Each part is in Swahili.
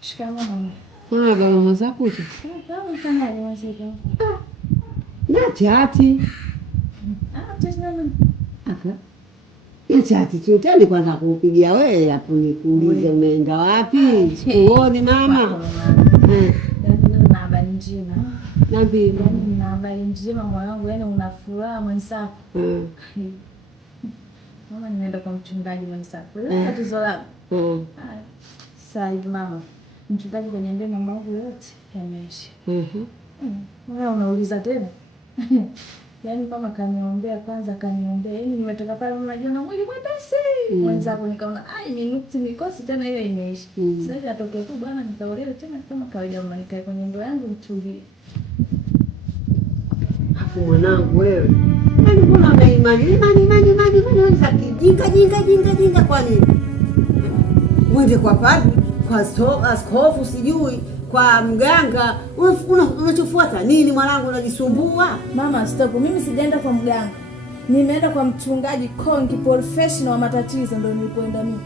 Shikamoo mama. Mama zakuti. Kama kana ni wazee. Na chati. Tazama. Aka. Ni chati tutani kwanza kupigia wewe hapo nikuulize umeenda wapi? Sikuoni mama. Na habari njema. Nabii. Na habari njema mwanangu, yani una furaha mwenzako. Mama nimeenda kwa mchungaji mwenzako. Tatizo langu. Sasa hivi mama, mchungaji kaniambia mambo yangu yote yameisha. Wewe unauliza tena? Yaani mama kaniombea kwanza, kaniombea. Yaani nimetoka pale mama jiona mwili mwepesi. Mwenzako nikaona ni nukti nikosi tena hiyo imeisha. Sasa hivi atokee tu bwana nikaolewe tena kama kawaida mama nikae kwenye ndoa yangu mtulie. Hapo mwanangu wewe. Yaani mbona una imani za kijinga kwa nini? Mwende kwa padri, kwa askofu sijui, kwa mganga, unachofuata nini mwanangu unajisumbua? Mama stop, mimi sijaenda kwa mganga. Nimeenda kwa mchungaji konki professional wa matatizo ndio nilipoenda mimi.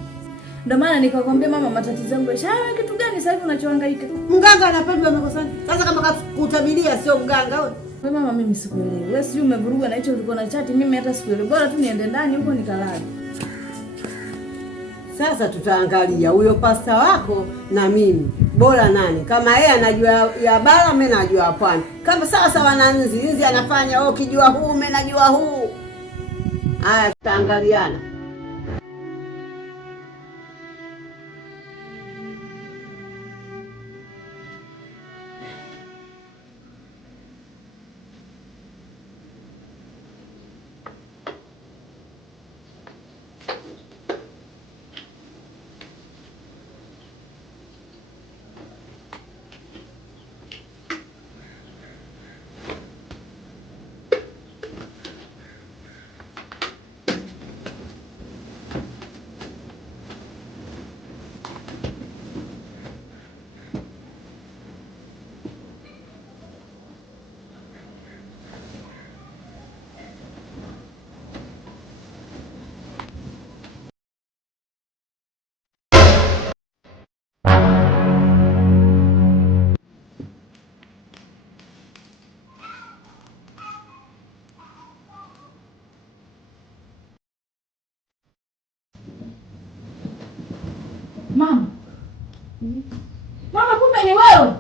Ndio maana nikakwambia mama matatizo yangu yaisha. Kitu gani sasa hivi unachohangaika? Mganga anapendwa amekosana. Sasa kama kutabilia sio mganga wewe. Wewe mama mimi sikuelewi. Wewe sijui umevurugwa na hicho ulikuwa na chati, mimi hata sikuelewi. Bora tu niende ndani huko nikalala. Sasa tutaangalia huyo pasta wako na mimi. Bora nani? Kama yeye anajua ya bara mimi najua pwani. Kama sawa na nzi anafanya kijua huu mimi najua huu. Haya tutaangaliana. Mama. Mama kumbe ni wewe.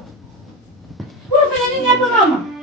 Unafanya nini hapa mama?